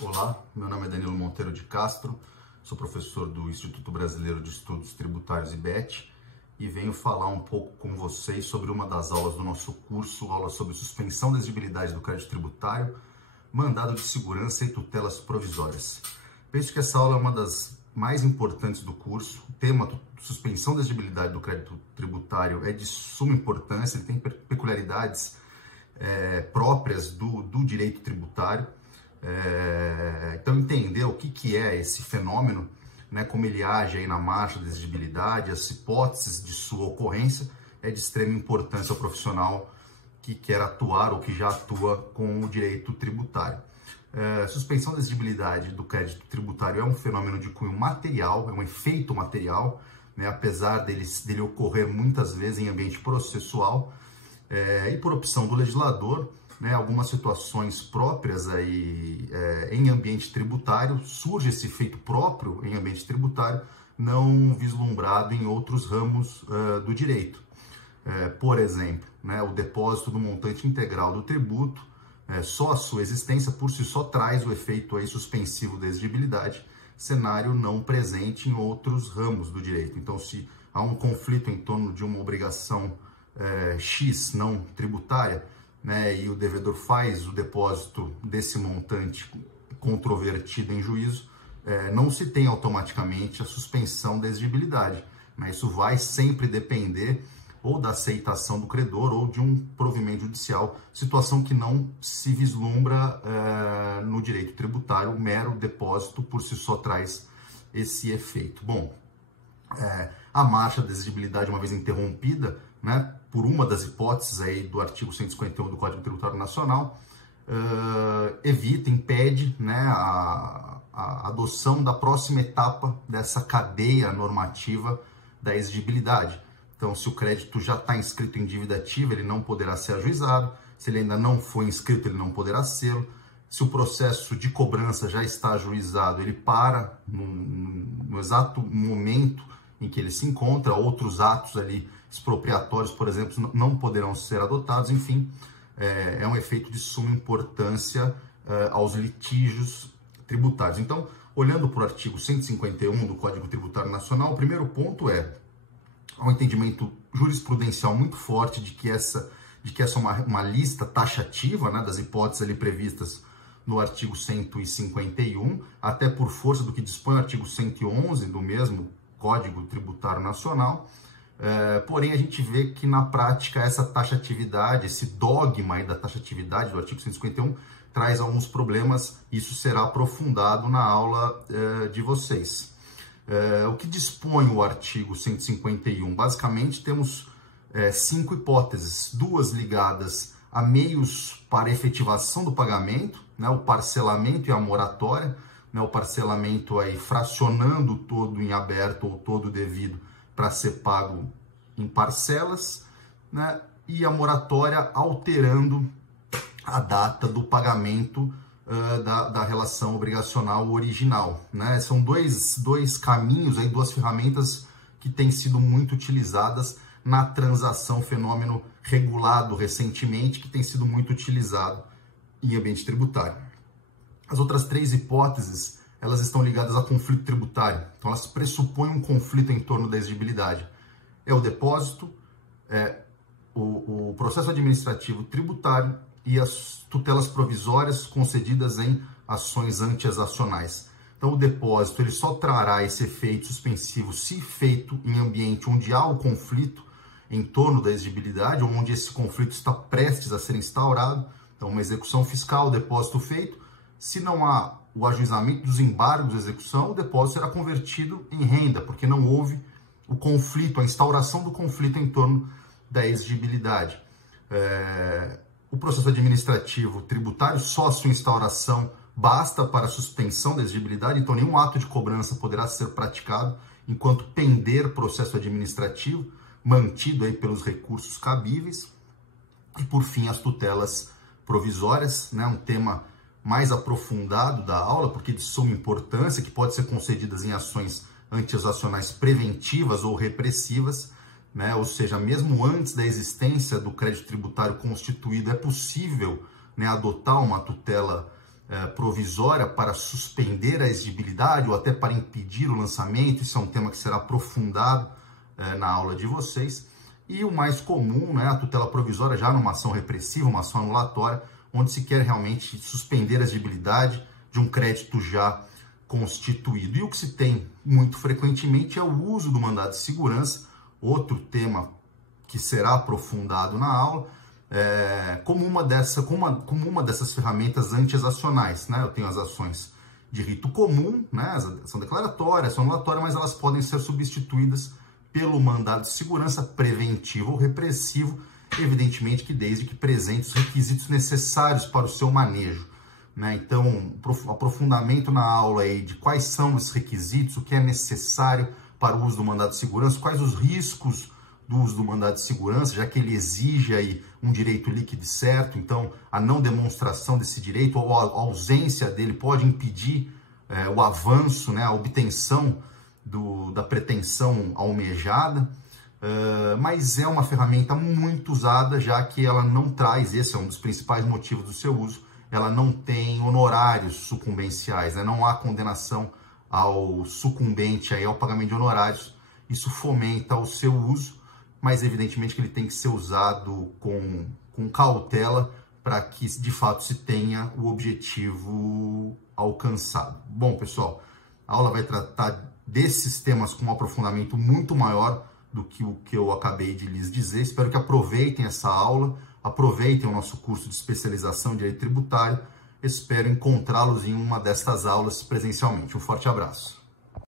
Olá, meu nome é Danilo Monteiro de Castro, sou professor do Instituto Brasileiro de Estudos Tributários IBET e venho falar um pouco com vocês sobre uma das aulas do nosso curso, aula sobre suspensão da exigibilidade do crédito tributário, mandado de segurança e tutelas provisórias. Penso que essa aula é uma das mais importantes do curso. O tema suspensão da exigibilidade do crédito tributário é de suma importância, ele tem peculiaridades próprias do direito tributário. Então, entender o que é esse fenômeno, né, como ele age aí na marcha da exigibilidade, as hipóteses de sua ocorrência, é de extrema importância ao profissional que quer atuar ou que já atua com o direito tributário. Suspensão da exigibilidade do crédito tributário é um fenômeno de cunho material, é um efeito material, né, apesar dele ocorrer muitas vezes em ambiente processual, e por opção do legislador, né, algumas situações próprias aí, em ambiente tributário, surge esse efeito próprio em ambiente tributário, não vislumbrado em outros ramos do direito. Por exemplo, né, o depósito do montante integral do tributo, só a sua existência por si só traz o efeito aí suspensivo da exigibilidade, cenário não presente em outros ramos do direito. Então, se há um conflito em torno de uma obrigação X não tributária, né, e o devedor faz o depósito desse montante controvertido em juízo, não se tem automaticamente a suspensão da exigibilidade, né? Isso vai sempre depender ou da aceitação do credor ou de um provimento judicial, situação que não se vislumbra no direito tributário. O mero depósito por si só traz esse efeito. Bom, a marcha da exigibilidade, uma vez interrompida, né, por uma das hipóteses aí do artigo 151 do Código Tributário Nacional, impede, né, a adoção da próxima etapa dessa cadeia normativa da exigibilidade. Então, se o crédito já está inscrito em dívida ativa, ele não poderá ser ajuizado. Se ele ainda não foi inscrito, ele não poderá ser. Se o processo de cobrança já está ajuizado, ele para no exato momento em que ele se encontra. Outros atos ali expropriatórios, por exemplo, não poderão ser adotados. Enfim, é um efeito de suma importância aos litígios tributários. Então, olhando para o artigo 151 do Código Tributário Nacional, o primeiro ponto há um entendimento jurisprudencial muito forte de que essa é uma lista taxativa, né, das hipóteses ali previstas no artigo 151, até por força do que dispõe o artigo 111 do mesmo Código Tributário Nacional. Porém, a gente vê que na prática essa taxatividade, esse dogma aí da taxatividade do artigo 151 traz alguns problemas. Isso será aprofundado na aula de vocês. O que dispõe o artigo 151? Basicamente, temos 5 hipóteses, 2 ligadas a meios para efetivação do pagamento, né, o parcelamento e a moratória, né, o parcelamento aí fracionando o todo em aberto ou todo devido para ser pago em parcelas, né, e a moratória alterando a data do pagamento da relação obrigacional original, né? São dois caminhos, aí, 2 ferramentas que têm sido muito utilizadas na transação, fenômeno regulado recentemente, que tem sido muito utilizado em ambiente tributário. As outras 3 hipóteses, elas estão ligadas a conflito tributário, então elas pressupõem um conflito em torno da exigibilidade. É o depósito, o processo administrativo tributário e as tutelas provisórias concedidas em ações anti-exacionais. Então, o depósito ele só trará esse efeito suspensivo se feito em ambiente onde há o conflito em torno da exigibilidade, ou onde esse conflito está prestes a ser instaurado. Então, uma execução fiscal, o depósito feito. Se não há o ajuizamento dos embargos de execução, o depósito será convertido em renda, porque não houve o conflito, a instauração do conflito em torno da exigibilidade. O processo administrativo tributário, só a sua instauração basta para a suspensão da exigibilidade, então nenhum ato de cobrança poderá ser praticado enquanto pender processo administrativo, mantido aí pelos recursos cabíveis. E por fim, as tutelas provisórias, né, um tema mais aprofundado da aula, porque de suma importância, que pode ser concedidas em ações anti-exacionais preventivas ou repressivas, né? Ou seja, mesmo antes da existência do crédito tributário constituído, é possível, né, adotar uma tutela provisória para suspender a exigibilidade ou até para impedir o lançamento. Isso é um tema que será aprofundado na aula de vocês. E o mais comum, né, a tutela provisória já numa ação repressiva, uma ação anulatória, onde se quer realmente suspender a exigibilidade de um crédito já constituído. E o que se tem muito frequentemente é o uso do mandado de segurança, outro tema que será aprofundado na aula, como uma dessas ferramentas anti-exacionais, né? Eu tenho as ações de rito comum, né? Ação declaratória, ação anulatória, mas elas podem ser substituídas pelo mandado de segurança preventivo ou repressivo, evidentemente que desde que presente os requisitos necessários para o seu manejo, né? Então, aprofundamento na aula aí de quais são esses requisitos, o que é necessário para o uso do mandado de segurança, quais os riscos do uso do mandado de segurança, já que ele exige aí um direito líquido certo, então a não demonstração desse direito ou a ausência dele pode impedir o avanço, né, a obtenção da pretensão almejada, mas é uma ferramenta muito usada, já que ela não traz, esse é um dos principais motivos do seu uso, ela não tem honorários sucumbenciais, né? Não há condenação ao sucumbente aí ao pagamento de honorários, isso fomenta o seu uso, mas evidentemente que ele tem que ser usado com cautela para que de fato se tenha o objetivo alcançado. Bom, pessoal, a aula vai tratar desses temas com um aprofundamento muito maior do que o que eu acabei de lhes dizer. Espero que aproveitem essa aula, aproveitem o nosso curso de especialização em direito tributário. Espero encontrá-los em uma destas aulas presencialmente. Um forte abraço.